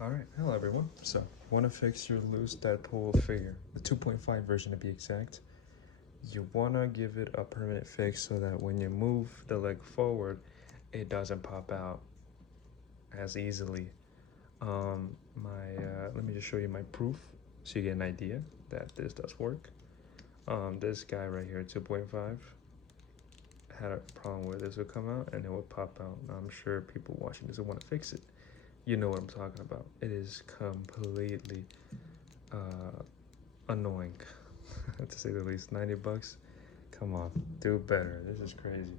Alright, hello everyone. So, you want to fix your loose Deadpool figure, the 2.5 version to be exact. You want to give it a permanent fix so that when you move the leg forward, it doesn't pop out as easily. Let me just show you my proof so you get an idea that this does work. This guy right here, 2.5, had a problem where this would come out and it would pop out. I'm sure people watching this will want to fix it. You know what I'm talking about. It is completely annoying, to say the least. 90 bucks? Come on, do better. This is crazy.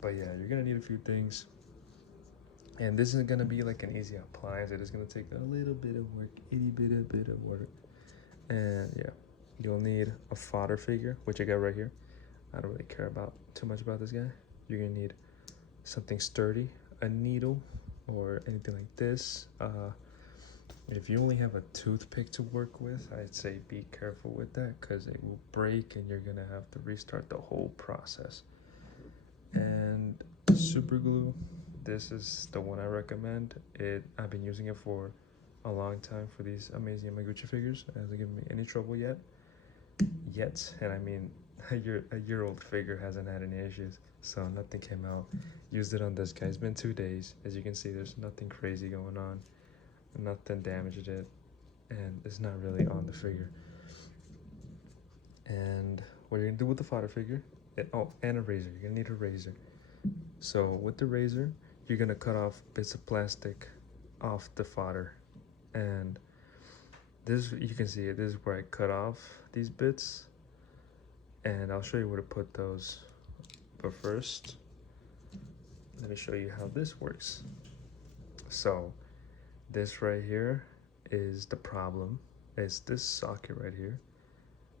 But yeah, you're gonna need a few things. And this isn't gonna be like an easy appliance. It is gonna take a little bit of work, itty bit of work. And yeah, you'll need a fodder figure, which I got right here. I don't really care about too much about this guy. You're gonna need something sturdy, a needle, or anything like this. If you only have a toothpick to work with, I'd say be careful with that because it will break and you're gonna have to restart the whole process. And super glue, this is the one I recommend. I've been using it for a long time for these amazing YAMAGUCHI figures. It hasn't given me any trouble yet. And I mean, a year-old figure hasn't had any issues, so nothing came out. Used it on this guy. It's been 2 days. As you can see, there's nothing crazy going on. Nothing damaged it, and it's not really on the figure. And what you're gonna do with the fodder figure, and a razor. You're gonna need a razor. So with the razor, you're gonna cut off bits of plastic off the fodder, and this, you can see it, this is where I cut off these bits, and I'll show you where to put those. But first, let me show you how this works. So this right here is the problem. It's this socket right here.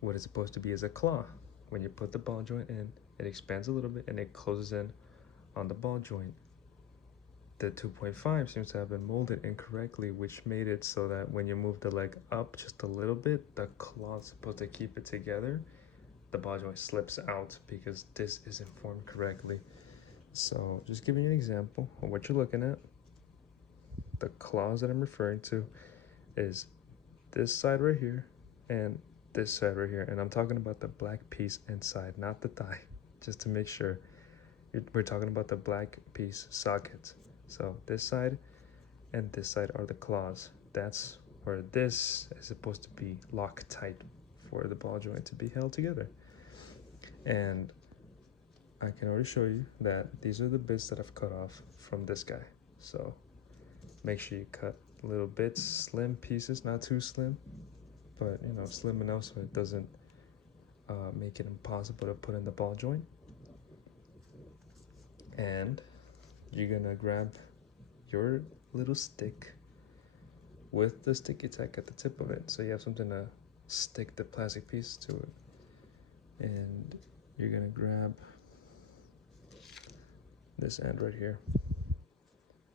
What it's supposed to be is a claw. When you put the ball joint in, it expands a little bit and it closes in on the ball joint. The 2.5 seems to have been molded incorrectly, which made it so that when you move the leg up just a little bit, the claw's supposed to keep it together. The ball joint slips out because this isn't formed correctly. So just giving you an example of what you're looking at. The claws that I'm referring to is this side right here and this side right here, and I'm talking about the black piece inside, not the thigh, just to make sure. We're talking about the black piece sockets. So this side and this side are the claws. That's where this is supposed to be locked tight for the ball joint to be held together. And I can already show you that these are the bits that I've cut off from this guy. So make sure you cut little bits, slim pieces, not too slim, but you know, slim enough so it doesn't make it impossible to put in the ball joint. And you're gonna grab your little stick with the sticky tack at the tip of it, so you have something to stick the plastic piece to it. And you're gonna grab this end right here.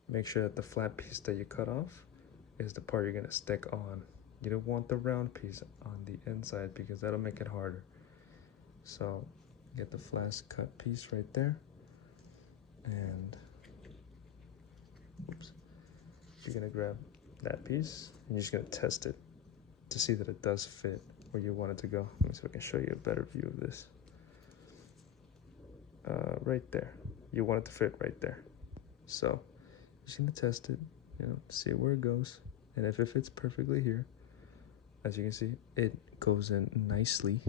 Make sure that the flat piece that you cut off is the part you're gonna stick on. You don't want the round piece on the inside because that'll make it harder. So get the flat cut piece right there, and oops, you're gonna grab that piece and you're just gonna test it to see that it does fit where you want it to go. Let me see if I can show you a better view of this. Right there, you want it to fit right there. So you're just gonna test it, you know, see where it goes, and if it fits perfectly here, as you can see, it goes in nicely.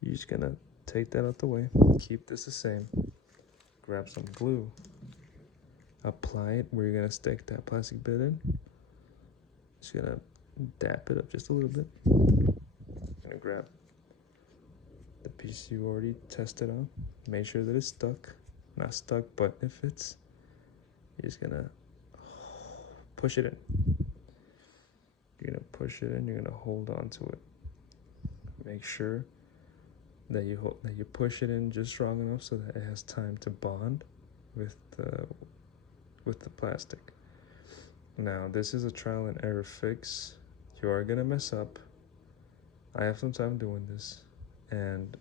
You're just gonna take that out the way, keep this the same, grab some glue, apply it where you're gonna stick that plastic bit in. Just gonna dap it up just a little bit. Gonna grab the piece you already tested on, make sure that it's stuck, not stuck, but it fits. You're just gonna push it in. You're gonna push it in, you're gonna hold on to it. Make sure that you push it in just strong enough so that it has time to bond with the plastic. Now, this is a trial and error fix. You are gonna mess up. I have some time doing this, and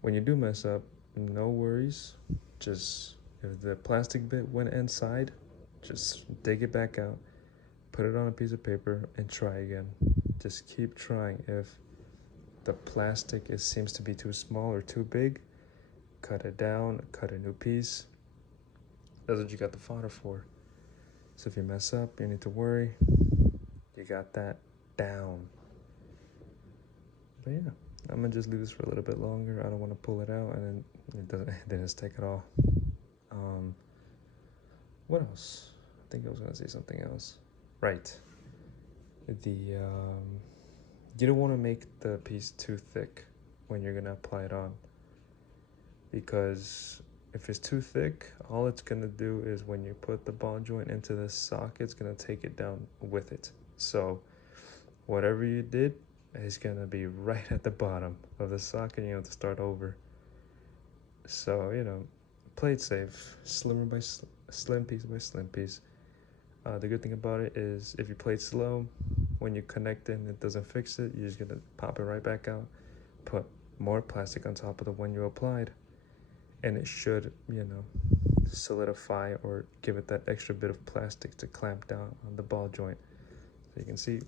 when you do mess up, no worries. Just if the plastic bit went inside, just dig it back out, put it on a piece of paper, and try again. Just keep trying. If the plastic seems to be too small or too big, cut it down, cut a new piece. That's what you got the fodder for. So if you mess up, you need to worry. You got that down. But yeah, I'm gonna just leave this for a little bit longer. I don't want to pull it out and then just take it off. What else? I think I was gonna say something else. Right. You don't want to make the piece too thick when you're gonna apply it on, because if it's too thick, all it's gonna do is when you put the ball joint into the socket, it's gonna take it down with it. So whatever you did is gonna be right at the bottom of the socket, and you have to start over. So, you know, play it safe, slim piece by slim piece. The good thing about it is if you play it slow, when you connect it and it doesn't fix it, you're just gonna pop it right back out, put more plastic on top of the one you applied, and it should, you know, solidify or give it that extra bit of plastic to clamp down on the ball joint. So you can see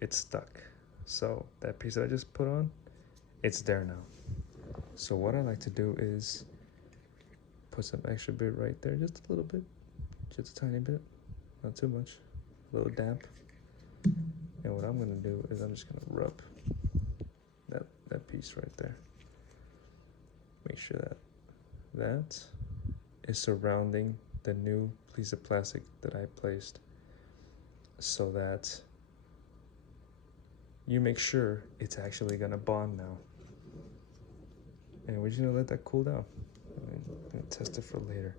it's stuck. So that piece that I just put on, it's there now. So what I like to do is put some extra bit right there, just a little bit, just a tiny bit, not too much, a little damp. And what I'm gonna do is I'm just gonna rub that piece right there. Make sure that is surrounding the new piece of plastic that I placed, so that you make sure it's actually gonna bond now. And we're just gonna let that cool down. I'm gonna test it for later.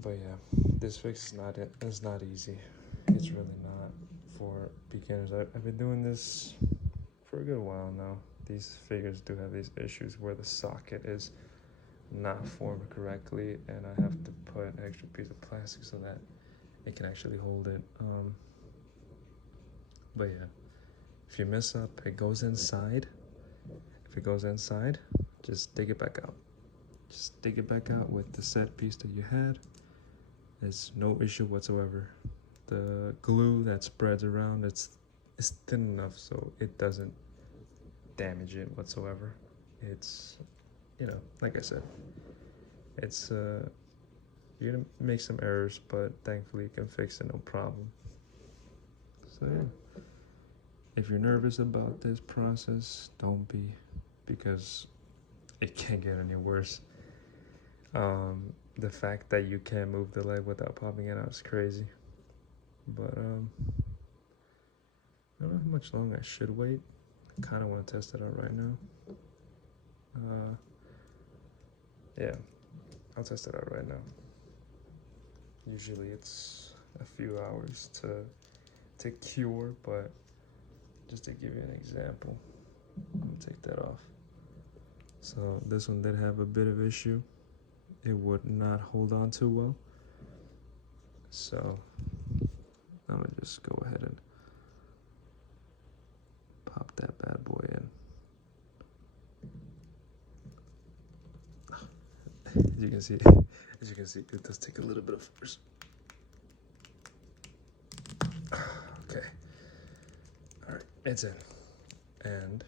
But yeah, this fix is not easy. It's really not for beginners. I've been doing this for a good while now. These figures do have these issues where the socket is not formed correctly, and I have to put an extra piece of plastic so that it can actually hold it. But yeah, if you mess up, it goes inside. If it goes inside, just dig it back out. Just dig it back out with the set piece that you had. There's no issue whatsoever. The glue that spreads around, it's thin enough so it doesn't damage it whatsoever. It's, you know, like I said, it's you're gonna make some errors, but thankfully you can fix it no problem. So yeah, if you're nervous about this process, don't be, because it can't get any worse. The fact that you can't move the leg without popping it out is crazy. But I don't know how much longer I should wait. I kind of want to test it out right now. Yeah, I'll test it out right now. Usually it's a few hours to cure, but just to give you an example, I'm gonna take that off. So this one did have a bit of issue. It would not hold on too well. So I'm gonna just go ahead and pop that bad boy in. As you can see, it does take a little bit of force. Okay. All right, it's in. And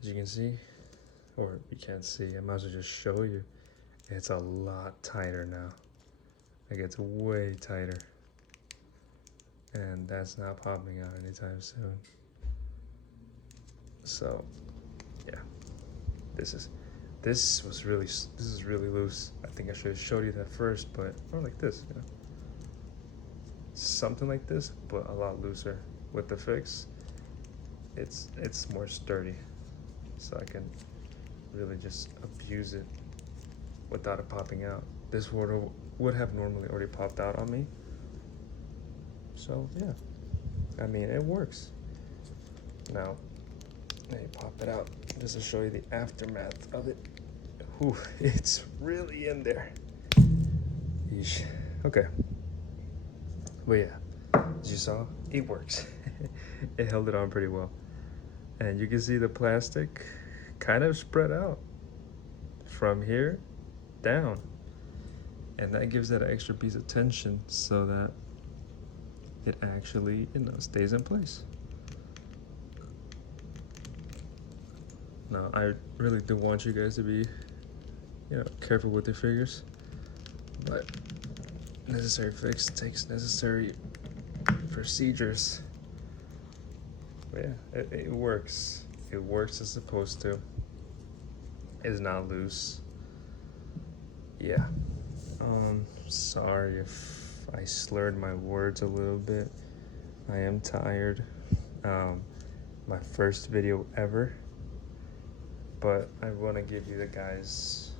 as you can see, or you can't see, I might as well just show you, it's a lot tighter now. Like, it's way tighter. And that's not popping out anytime soon. So, yeah, this is really loose. I think I should have showed you that first, but more like this, you know. Something like this, but a lot looser. With the fix, it's more sturdy, so I can really just abuse it without it popping out. This would have normally already popped out on me. So yeah, I mean, it works. Now, let me pop it out just to show you the aftermath of it. Whew, it's really in there. Yeesh. Okay. But yeah, as you saw, it works. It held it on pretty well. And you can see the plastic kind of spread out from here down. and that gives that extra piece of tension so that it actually, you know, stays in place. Now, I really do want you guys to be, you know, careful with your figures, but necessary fix takes necessary procedures. But yeah, it works. It works as supposed to. It's not loose. Yeah. Sorry if I slurred my words a little bit. I am tired. My first video ever. But I want to give you the guys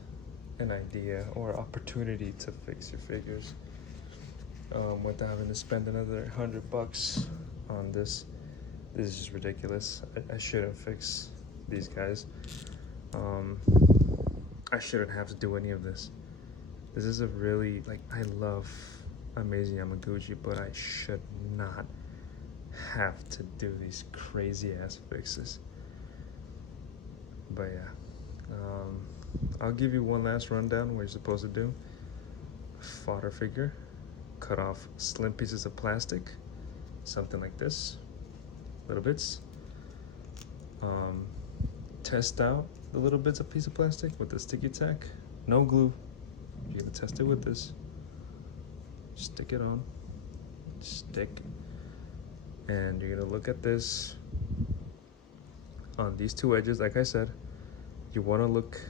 an idea or opportunity to fix your figures without having to spend another $100 on this. This is just ridiculous. I shouldn't fix these guys. I shouldn't have to do any of this. This is a really, like, I love Amazing Yamaguchi, but I should not have to do these crazy ass fixes. But yeah, I'll give you one last rundown what you're supposed to do. Fodder figure, cut off slim pieces of plastic, something like this, little bits. Test out the little bits of piece of plastic with the sticky tack, no glue. You're gonna test it with this. Stick it on, stick, and you're gonna look at this on these two edges. Like I said, you want to look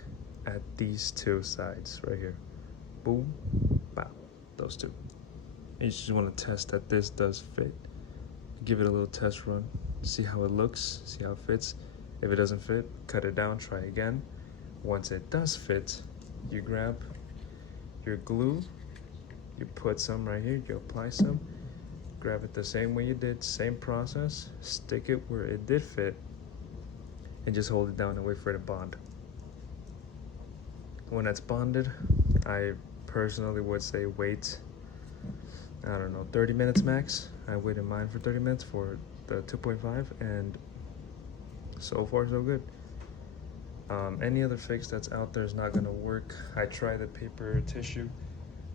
at these two sides right here. Boom, bow, those two. And you just want to test that this does fit. Give it a little test run, see how it looks, see how it fits. If it doesn't fit, cut it down, try again. Once it does fit, you grab your glue, you put some right here, you apply some, grab it the same way you did, same process, stick it where it did fit, and just hold it down and wait for it to bond. When that's bonded, I personally would say wait, I don't know, 30 minutes max. I waited mine for 30 minutes for the 2.5, and so far so good. Any other fix that's out there is not gonna work. I tried the paper tissue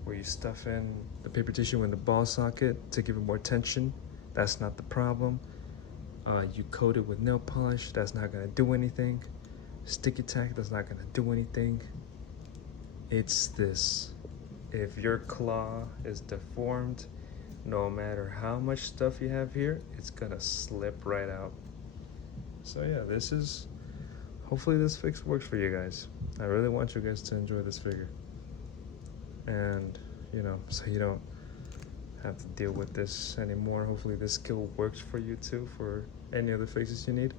where you stuff in the paper tissue in the ball socket to give it more tension. That's not the problem. You coat it with nail polish, that's not gonna do anything. Sticky tack, that's not gonna do anything. It's this. If your claw is deformed, no matter how much stuff you have here, it's gonna slip right out. So yeah, this is, hopefully this fix works for you guys. I really want you guys to enjoy this figure. And, you know, so you don't have to deal with this anymore. Hopefully this skill works for you too, for any other fixes you need.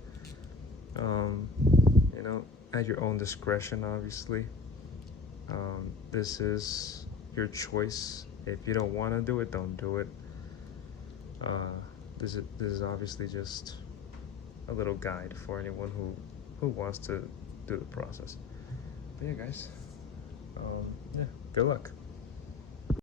You know, at your own discretion, obviously. This is your choice. If you don't want to do it, don't do it. This is obviously just a little guide for anyone who wants to do the process. But yeah, guys, yeah, good luck.